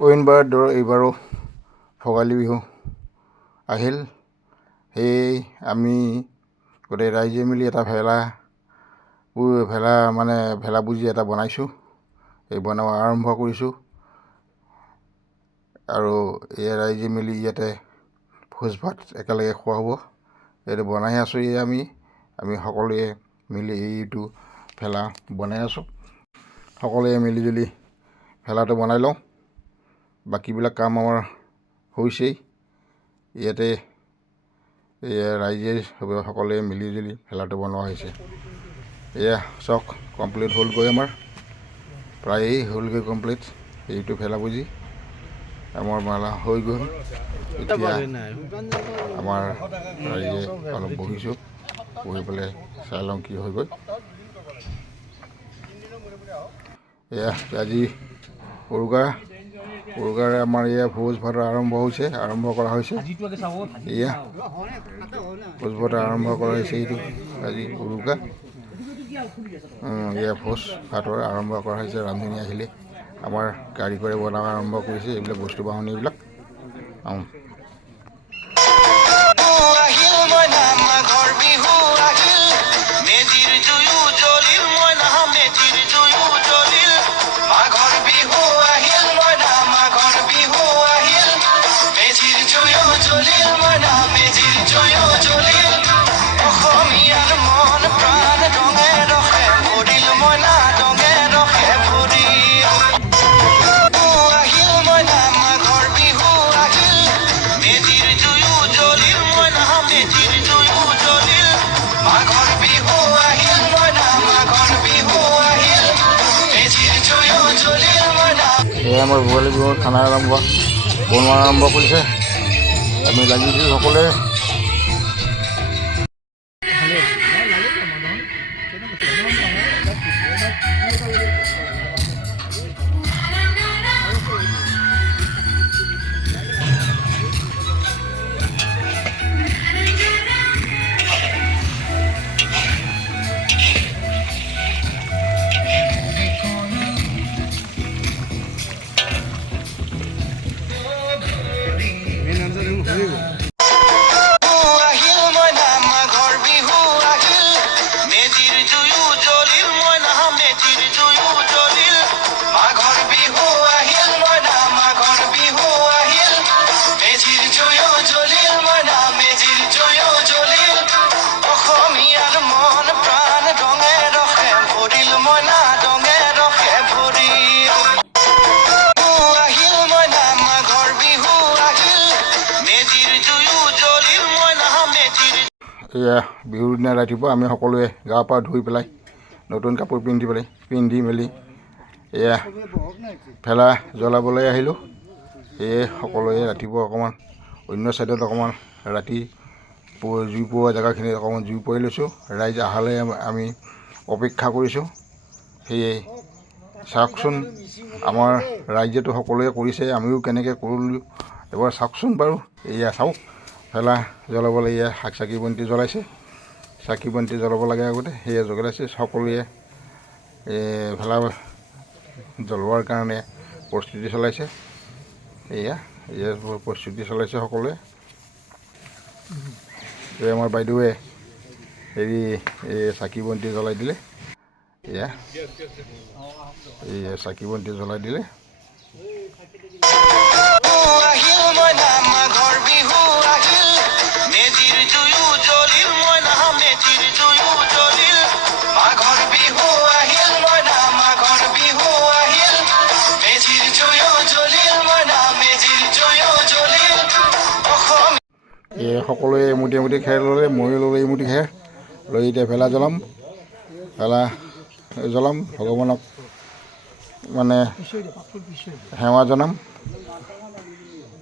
অইনবাৰৰ দৰে এইবাৰো ভোগালী বিহু আহিল। সেয়ে আমি গোটেই ৰাইজে মিলি এটা ভেলা বুজি এটা বনাইছোঁ। এই বনাব আৰম্ভ কৰিছোঁ আৰু এই ৰাইজে মিলি ইয়াতে ভোজ ভাত একেলগে খোৱা হ'ব। এইটো বনাই আছোঁ। আমি সকলোৱে মিলি এইটো ভেলা বনাই আছোঁ। সকলোৱে মিলিজুলি ভেলাটো বনাই লওঁ। বাকীবিলাক কাম আমাৰ হৈছেই। ইয়াতে ৰাইজে সকলোৱে মিলিজুলি ভেলাটো বনোৱা হৈছে। এয়া চাওক, কমপ্লিট হ'লগৈ, আমাৰ প্ৰায়েই হ'লগৈ কমপ্লিট। এইটো ভেলা বুজি আমাৰ মেলা হৈ গ'ল। এতিয়া আমাৰ ৰাইজে অলপ বহিছোঁ, বহি পেলাই চাই লওঁ কি হৈ গ'ল। এয়া আজি উৰুকাৰে আমাৰ এয়া ভোজ ভাত আৰম্ভ কৰা হৈছে। এয়া ভোজ ভাত আৰম্ভ কৰা হৈছে। এইটো আজি উৰুকা। এয়া ভোজ ভাতৰ আৰম্ভ কৰা হৈছে। ৰান্ধনি আহিলে আমাৰ কাৰিকৰে বনাব আৰম্ভ কৰিছে এইবিলাক বস্তু বাহনীবিলাক। এয়া আমাৰ ভোগালী বিহুৰ খানা বনোৱা আৰম্ভ কৰিছে। আমি লাগি দিছোঁ সকলোৱে। এয়া বিহুৰ দিনা ৰাতিপুৱা আমি সকলোৱে গা পা ধুই পেলাই নতুন কাপোৰ পিন্ধি মেলি এয়া ভেলা জ্বলাবলৈ আহিলোঁ। সেয়ে সকলোৱে ৰাতিপুৱা অকণমান অন্য ছাইডত অকণমান ৰাতি জুই পোৱা জেগাখিনিত অকণমান জুই পুৱাই লৈছোঁ। ৰাইজ অহালৈ আমি অপেক্ষা কৰিছোঁ। সেয়ে চাওকচোন, আমাৰ ৰাইজেতো সকলোৱে কৰিছে, আমিও কেনেকৈ কৰিলোঁ এবাৰ চাওকচোন বাৰু। এয়া চাওক, ভেলা জ্বলাবলৈ এয়া চাকি বন্তি জ্বলাইছে। চাকি বন্তি জ্বলাব লাগে আগতে, সেয়া জ্বলাইছে। সকলোৱে ভেলা জ্বলোৱাৰ কাৰণে প্ৰস্তুতি চলাইছে। এয়া প্ৰস্তুতি চলাইছে সকলোৱে। এই আমাৰ বাইদেৱে চাকি বন্তি জ্বলাই দিলে। এয়া চাকি বন্তি জ্বলাই দিলে। সকলোৱে এমুঠি খেৰ ল'লে, ময়ো ল'লোঁ এমুঠি খেৰ লৈ এতিয়া ভেলা জ্বলাম। ভগৱানক সেৱা জনাম,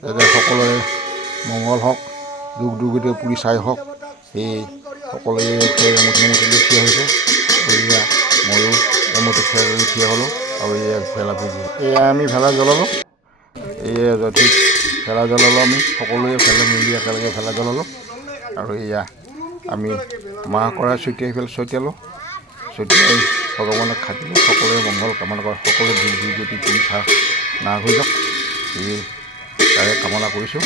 যাতে সকলোৰে মংগল হওক, দুখ দুৰ্গতি পুৰি চাই হওক। এই সকলোৱে এমুঠি লৈ থিয় হৈছে। ময়ো এমুঠি খেৰ লৈ থিয় হ'লোঁ আৰু এয়া ভেলা এয়া আমি ভেলা জ্বলালোঁ। ঠিক ভেলা জ্বলালোঁ। আমি সকলোৱে মিলি একেলগে ভেলা জ্বলালোঁ। আৰু এয়া আমি মাহ কৰাই ছটিয়াই ভগৱানক খাটিলোঁ। সকলোৱে মংগল কামনা কৰে, সকলোৱে দুখ দুৰ্গতি পুৰি নাশ হৈ যাওক। এই তাৰে কামনা কৰিছোঁ।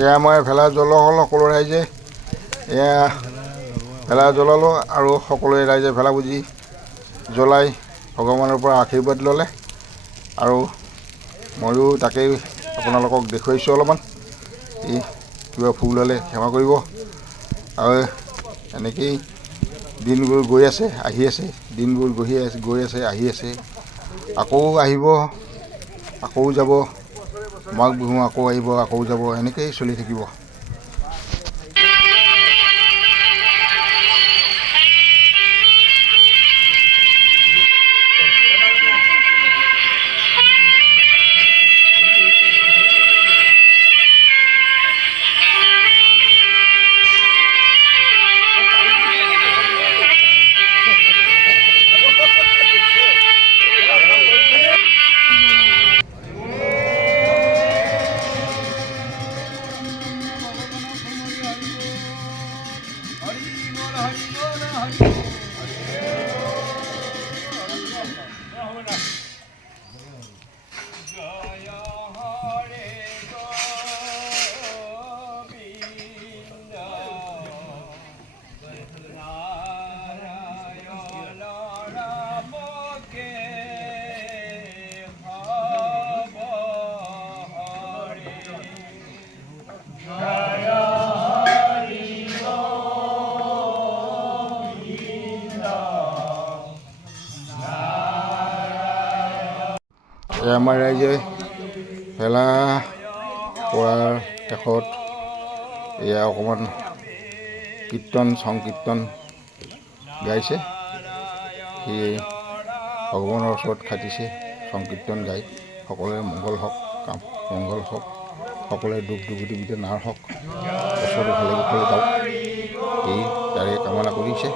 এয়া মই ভেলা জ্বলোৱা সকলো ৰাইজে এয়া ভেলা জ্বলালোঁ আৰু সকলোৱে ৰাইজে ভেলা বুজি জ্বলাই ভগৱানৰ পৰা আশীৰ্বাদ ল'লে আৰু ময়ো তাকেই আপোনালোকক দেখুৱাইছোঁ অলপমান। এই কিবা ভুল হ'লে ক্ষমা কৰিব আৰু এনেকেই দিনবোৰ গৈ আছে আহি আছে, দিনবোৰ গৈ আছে আহি আছে, আকৌ আহিব আকৌ যাব, মাঘ বিহু আকৌ আহিব আকৌ যাব, এনেকৈয়ে চলি থাকিব। আমাৰ ৰাইজে ভেলা পোৱাৰ শেষত এয়া অকণমান কীৰ্তন সংকীৰ্তন গাইছে, সেয়ে ভগৱানৰ ওচৰত খাটিছে সংকীৰ্তন গাই সকলোৰে মংগল হওক, কাম মংগল হওক, সকলোৰে দুখ দুৰ্গতি বিধে নাৰ হওক, বছৰটো ভালে কুশলে যাওক, এই তাৰে কামনা কৰিছে।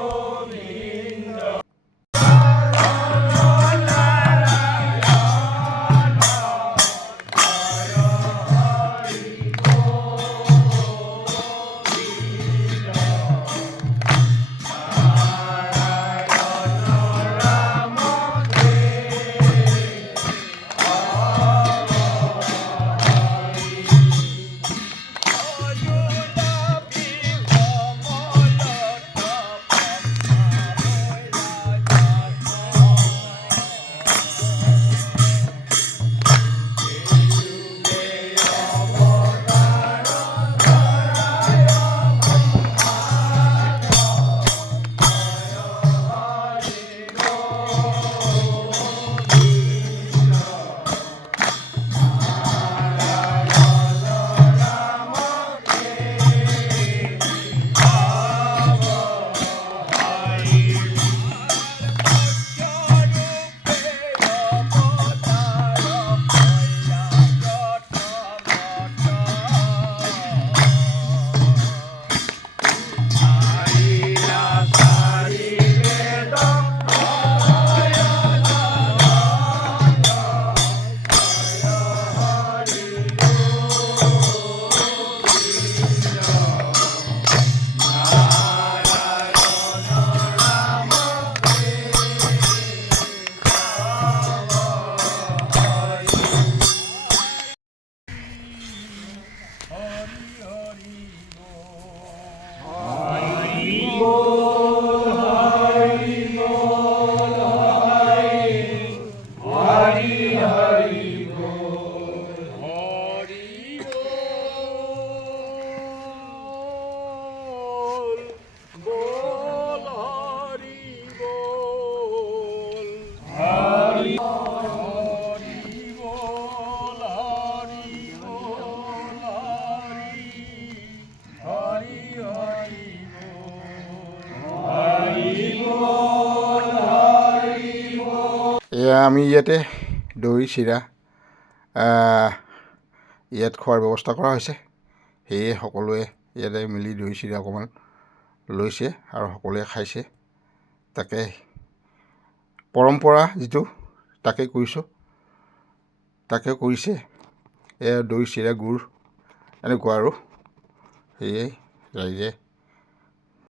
এয়া আমি ইয়াতে দৈ চিৰা ইয়াত খোৱাৰ ব্যৱস্থা কৰা হৈছে, সেয়ে সকলোৱে ইয়াতে মিলি দৈ চিৰা অকণমান লৈছে আৰু সকলোৱে খাইছে। তাকে পৰম্পৰা যিটো তাকে কৰিছোঁ, তাকে কৰিছে। এয়া দৈ চিৰা গুড় এনেকুৱা আৰু সেয়ে ৰাইজে